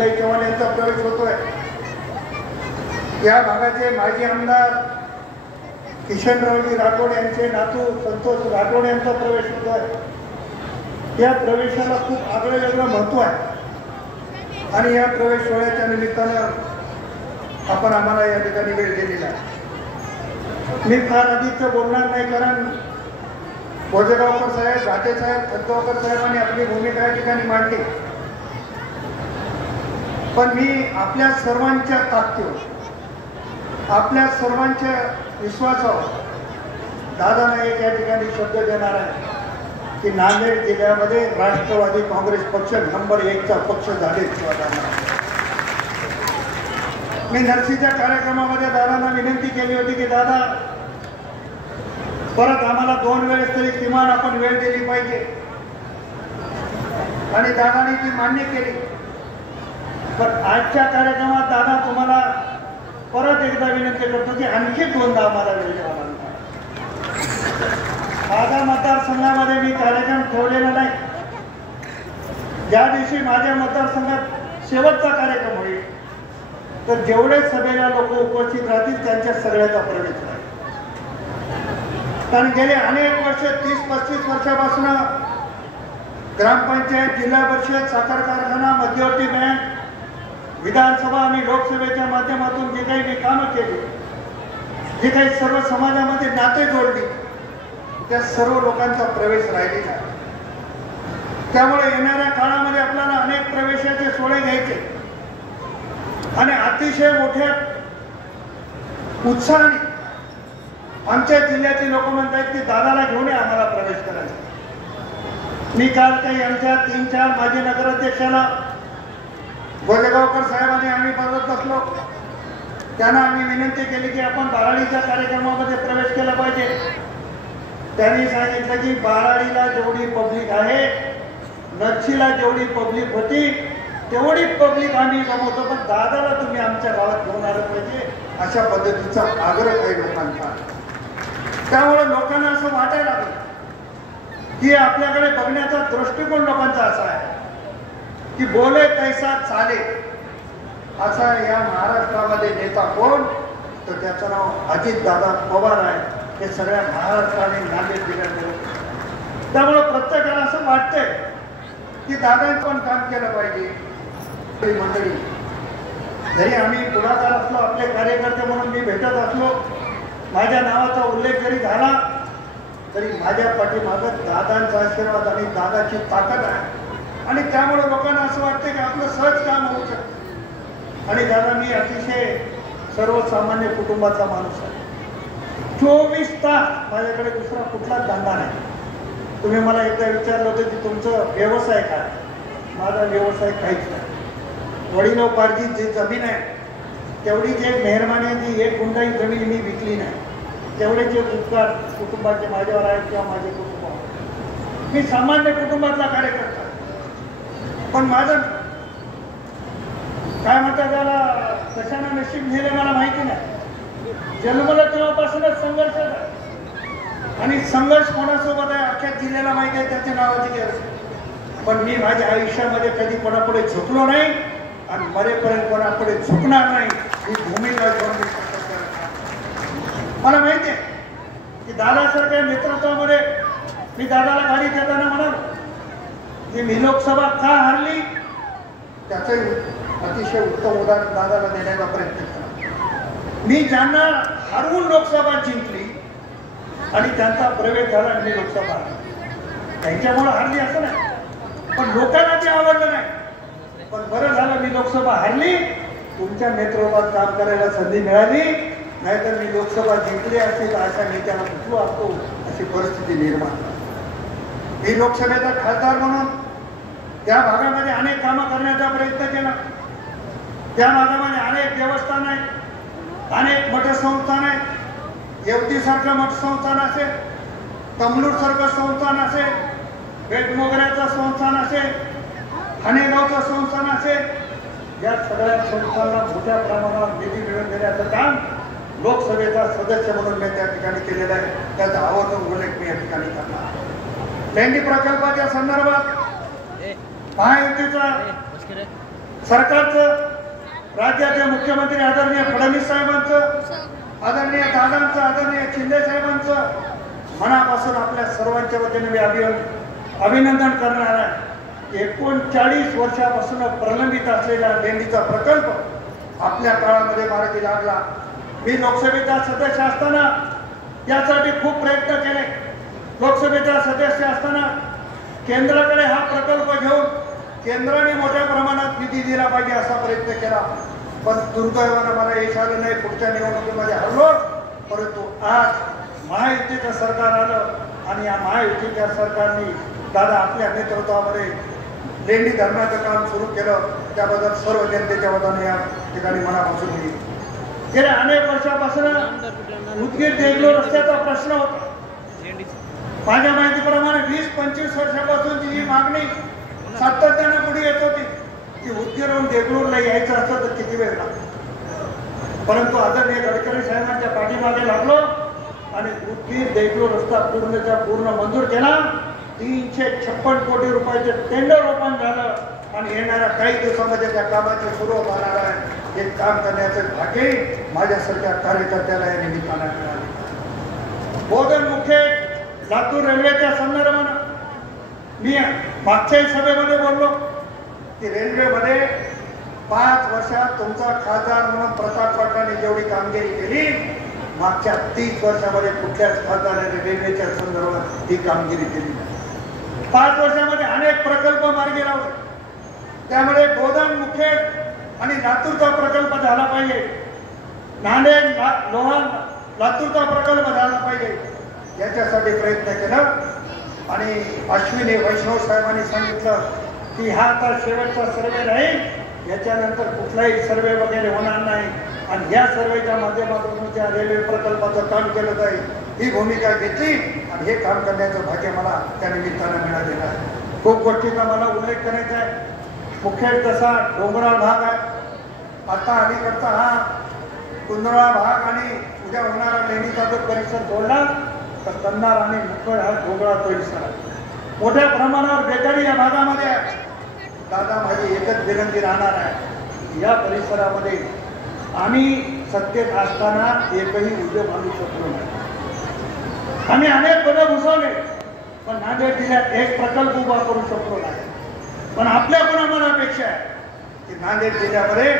उदय चव्हाण यांचा प्रवेश होतोय. या भागाचे माजी आमदार किशनरावजी राठोड यांचे नातू संतोष राठोड यांचा प्रवेश होतोय. या प्रवेशाला खूप आगळं वेगळं महत्त्व आहे आणि या प्रवेश सोहळ्याच्या निमित्तानं आपण आम्हाला या ठिकाणी वेळ दिलेला आहे. मी फार अधिकचं बोलणार नाही, कारण भोजेगावकर साहेब, घाटे साहेब, खतगावकर साहेबांनी आपली भूमिका या ठिकाणी मांडली. पण मी आपल्या सर्वांच्या ताकदीवर, आपल्या सर्वांच्या विश्वासावर दादांना एक या ठिकाणी शब्द देणार आहे की नांदेड जिल्ह्यामध्ये राष्ट्रवादी काँग्रेस पक्ष नंबर 1चा पक्ष झालेच. मी नरसीच्या कार्यक्रमामध्ये दादांना विनंती केली होती की दादा, परत आम्हाला 2 वेळेस तरी किमान आपण वेळ दिली पाहिजे, आणि दादांनी ती मान्य केली. पण आजच्या कार्यक्रमात दादा तुम्हाला परत एकदा विनंती करतो की आणखी 2दा आम्हाला वेळ द्यावा लागणार. माझ्या मतदारसंघामध्ये मी कार्यक्रम ठेवलेला नाही. ज्या दिवशी माझ्या मतदारसंघात शेवटचा कार्यक्रम होईल तर जेवढे सभेला लोक उपस्थित राहतील त्यांच्या सगळ्याचा प्रवेश राहील. कारण गेले अनेक वर्ष, 30-35 वर्षापासून ग्रामपंचायत, जिल्हा परिषद, साखर कारखाना, मध्यवर्ती बँक, विधानसभा आणि लोकसभेच्या माध्यमातून जे काही मी कामं केली, जे काही सर्व समाजामध्ये नाते जोडली, त्या सर्व लोकांचा प्रवेश राहिलेला आहे. त्यामुळे येणाऱ्या काळामध्ये आपल्याला अनेक प्रवेशाचे सोहळे घ्यायचे आणि अतिशय मोठ्या उत्साहाने आमच्या जिल्ह्यातील लोक म्हणतात की दादाला घेऊन आम्हाला प्रवेश करायचा. मी काल काही आमच्या 3-4 माजी नगराध्यक्षाला भोजेगावकर साहेबांनी आम्ही बघत बसलो. त्यांना आम्ही विनंती केली की आपण बाराळीच्या कार्यक्रमामध्ये प्रवेश केला पाहिजे. त्यांनी सांगितलं की बाराळीला जेवढी पब्लिक आहे, नक्षीला जेवढी पब्लिक होती तेवढी पब्लिक आम्ही जमवतो, पण दादाला तुम्ही आमच्या गावात घेऊन आलं पाहिजे, अशा पद्धतीचा आग्रह काही लोकांचा. त्यामुळे लोकांना असं वाटायला लागलं की आपल्याकडे बघण्याचा दृष्टिकोन लोकांचा असा आहे की बोले तैसा चाले. असा या महाराष्ट्रामध्ये नेता कोण, तर त्याचं नाव अजितदादा पवार आहे. हे सगळ्या महाराष्ट्राने नांदेड जिल्ह्यात. त्यामुळे प्रत्येकाला असं वाटतंय की दादांनी पण काम केलं पाहिजे. मंडळी, जरी आम्ही पुढाकार असलो, आपले कार्यकर्ते म्हणून मी भेटत असलो, माझ्या नावाचा उल्लेख जरी झाला तरी माझ्या पाठीमागं दादांचा आशीर्वाद आणि दादाची ताकद आहे. आणि त्यामुळे लोकांना असं वाटतं की आपलं सहज काम होऊ शकतं. आणि दादा, मी अतिशय सर्वसामान्य कुटुंबाचा माणूस आहे. 24 तास माझ्याकडे दुसरा कुठलाच धंदा नाही. तुम्ही मला एकदा विचारलं होतं की तुमचं व्यवसाय काय? माझा व्यवसाय काहीच नाही. वडिलोपार्जित जी जमीन आहे तेवढीच एक मेहरबानी, एक गुंठाई जमीन मी विकली नाही. तेवढेच एक उपकार कुटुंबाचे माझ्यावर आहेत किंवा माझे कुटुंब. मी सामान्य कुटुंबातला कार्यकर्ता, पण माझं काय म्हणतात त्याला, कशानं नशीब नेले मला माहिती नाही. जन्मलं तेव्हापासूनच संघर्ष आहे आणि संघर्ष कोणासोबत आहे अख्ख्या जिल्ह्याला माहिती आहे, त्याच्या नावाची गरज. पण मी माझ्या आयुष्यामध्ये कधी कोणापुढे झुकलो नाही आणि मरेपर्यंत कोणापुढे झुकणार नाही. ही भूमिका मला माहिती आहे की दादासारख्या नेतृत्वामध्ये मी दादाला गाडी देताना म्हणालो की मी लोकसभा का हारली, त्याचंही अतिशय उत्तम उदाहरण दादाला देण्याचा प्रयत्न केला. मी ज्यांना हरवून लोकसभा जिंकली आणि त्यांचा प्रवेश झाला आणि मी लोकसभा हारली, त्यांच्यामुळे हारली असं नाही, पण लोकांना ते आवडलं नाही. पण बरं झालं मी लोकसभा हारली, तुमच्या नेतृत्वात काम करायला संधी मिळाली, नाहीतर मी लोकसभा जिंकली असती तर अशा नेत्याला कुठलो असतो, अशी परिस्थिती निर्माण झाली. मी लोकसभेचा खासदार म्हणून त्या भागामध्ये अनेक कामं करण्याचा प्रयत्न केला. त्या भागामध्ये अनेक देवस्थान आहेत, अनेक मठसंस्थान आहेत. येवतीसारखं मठसंस्थान असेल, तमलूरसारखं संस्थान असेल, बेटमोगऱ्याचं संस्थान असेल, हानेगावचं संस्थान असेल, या सगळ्या संस्थांना मोठ्या प्रमाणावर निधी मिळवून देण्याचं काम लोकसभेचा सदस्य म्हणून मी त्या ठिकाणी केलेलं आहे. त्याचा आवर्जून उल्लेख मी या ठिकाणी करणार. लेंडी प्रकल्पाच्या संदर्भात महायुतीचा सरकारचं, राज्याचे मुख्यमंत्री आदरणीय फडणवीस साहेबांचं, आदरणीय दादांचं, आदरणीय शिंदे साहेबांचं मनापासून आपल्या सर्वांच्या वतीने मी अभिनंदन करणार आहे. 39 वर्षापासून प्रलंबित असलेला लेंडीचा प्रकल्प आपल्या काळामध्ये मार्गी लागला. मी लोकसभेचा सदस्य असताना यासाठी खूप प्रयत्न केले. लोकसभेचा सदस्य असताना केंद्राकडे हा प्रकल्प घेऊन केंद्राने मोठ्या प्रमाणात निधी दिला पाहिजे असा प्रयत्न केला, पण दुर्दैवानं मला यश आलं नाही. पुढच्या निवडणुकीमध्ये हरलो. परंतु आज महायुतीचं सरकार आलं आणि या महायुतीच्या सरकारने दादा आपल्या नेतृत्वामध्ये लेंडी धरणाचं काम सुरू केलं. त्याबद्दल सर्व जनतेच्या वतीने या ठिकाणी मनापासून मी गेल्या अनेक वर्षापासून उदगीर देगलूर रस्त्याचा प्रश्न होता. माझ्या माहितीप्रमाणे 20-25 वर्षापासूनची ही मागणी सातत्यानं पुढे येत होती की उदगीरहून देगलूरला यायचं असतं तर किती वेळ लागतो. परंतु आदरणीय गडकरी साहेबांच्या पाठीमागे लागलो आणि उदगीर देगलूर रस्ता पूर्णच्या पूर्ण मंजूर केला. 356 कोटी रुपयाचे टेंडर ओपन झालं आणि येणाऱ्या काही दिवसामध्ये त्या कामाची सुरुवात होणार आहे. हे काम करण्याचे भाग्य माझ्यासारख्या कार्यकर्त्याला या निमित्ताने मिळाले. बोधन मुखेड लातूर रेल्वेच्या संदर्भानं मी मागच्याही सभेमध्ये बोललो की रेल्वेमध्ये 5 वर्षात तुमचा खासदार म्हणून प्रताप पाटलांनी जेवढी कामगिरी केली मागच्या 30 वर्षामध्ये कुठल्याच खासदाराने रेल्वेच्या संदर्भात ही कामगिरी केली नाही. 5 वर्षामध्ये अनेक प्रकल्प मार्गी लावले. त्यामुळे बोधन मुखेड आणि लातूरचा प्रकल्प झाला पाहिजे. नांदेड लोहार लातूरचा प्रकल्प झाला पाहिजे याच्यासाठी प्रयत्न केला. आणि अश्विनी वैष्णव साहेबांनी सांगितलं की हा आता शेवटचा सर्वे राहील, याच्यानंतर कुठलाही सर्वे वगैरे होणार नाही आणि या सर्वेच्या माध्यमातून त्या रेल्वे प्रकल्पाचं काम केलं जाईल ही भूमिका घेतली आणि हे काम करण्याचं भाग्य मला त्या निमित्तानं मिळालेलं आहे. खूप गोष्टीचा मला उल्लेख करायचा आहे. मुखेड तसा डोंगराळ भाग आहे. आता अलीकडचा हा कुंदळा भाग आणि उद्या होणारा लेणीचा जर परिसर जोडला तर कन्नार आणि मुखेड हा डोंगराळ परिसर आहे. मोठ्या प्रमाणावर बेकारी या भागामध्ये आहे. दादा माझी एकच विनंती राहणार आहे, या परिसरामध्ये आम्ही सत्तेत असताना एकही उद्योग आणू शकलो नाही. आम्ही अनेक पदं घुसवले पण नांदेड जिल्ह्यात एक प्रकल्प उभा करू शकलो नाही. पण आपल्या मनापेक्षा आहे की नांदेड जिल्ह्यामध्ये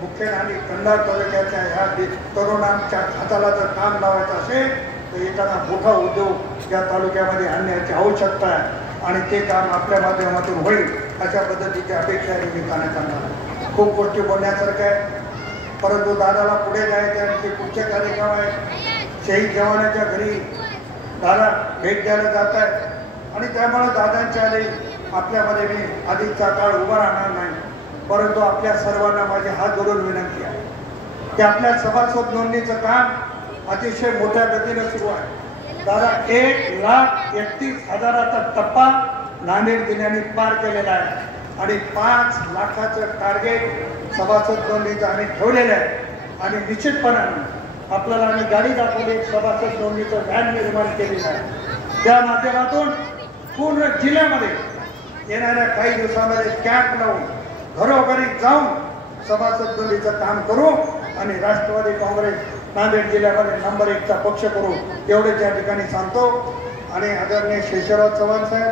मुखेड आणि कंधार तालुक्याच्या ह्या तरुणांच्या हाताला जर काम लावायचं असेल तर एखादा मोठा उद्योग या तालुक्यामध्ये आणण्याची आवश्यकता आहे आणि ते काम आपल्या माध्यमातून होईल अशा पद्धतीची अपेक्षा निमित्ताने करणार. खूप गोष्टी बोलण्यासारख्या आहे, परंतु दादाला पुढे जायचे आणि ते पुढचे कार्यक्रम आहे. शहीद जवानाच्या घरी दादा भेट द्यायला जात आहे आणि त्यामुळे दादांच्या आधी आपल्यामध्ये मी अधिकचा काळ उभा राहणार नाही. परंतु आपल्या सर्वांना माझी हात जोडून विनंती आहे की आपल्या सभासद नोंदणीचं काम अतिशय मोठ्या गतीने सुरू आहे. दादा 1,31,000चा टप्पा नांदेड जिल्ह्याने पार केलेला आहे आणि 5 लाखाचं टार्गेट सभासद नोंदणीचं आम्ही ठेवलेलं आहे. आणि निश्चितपणाने आपल्याला आम्ही गाडी दाखवली, सभासद नोंदणीचं व्हॅन निर्माण केलेलं आहे. त्या माध्यमातून पूर्ण जिल्ह्यामध्ये येणाऱ्या काही दिवसामध्ये कॅम्प लावून घरोघरी जाऊन सभासद नोंदणीचं काम करू आणि राष्ट्रवादी काँग्रेस नांदेड जिल्ह्यामध्ये नंबर 1चा पक्ष करू एवढे त्या ठिकाणी सांगतो. आणि आदरणीय शेषराव चव्हाण साहेब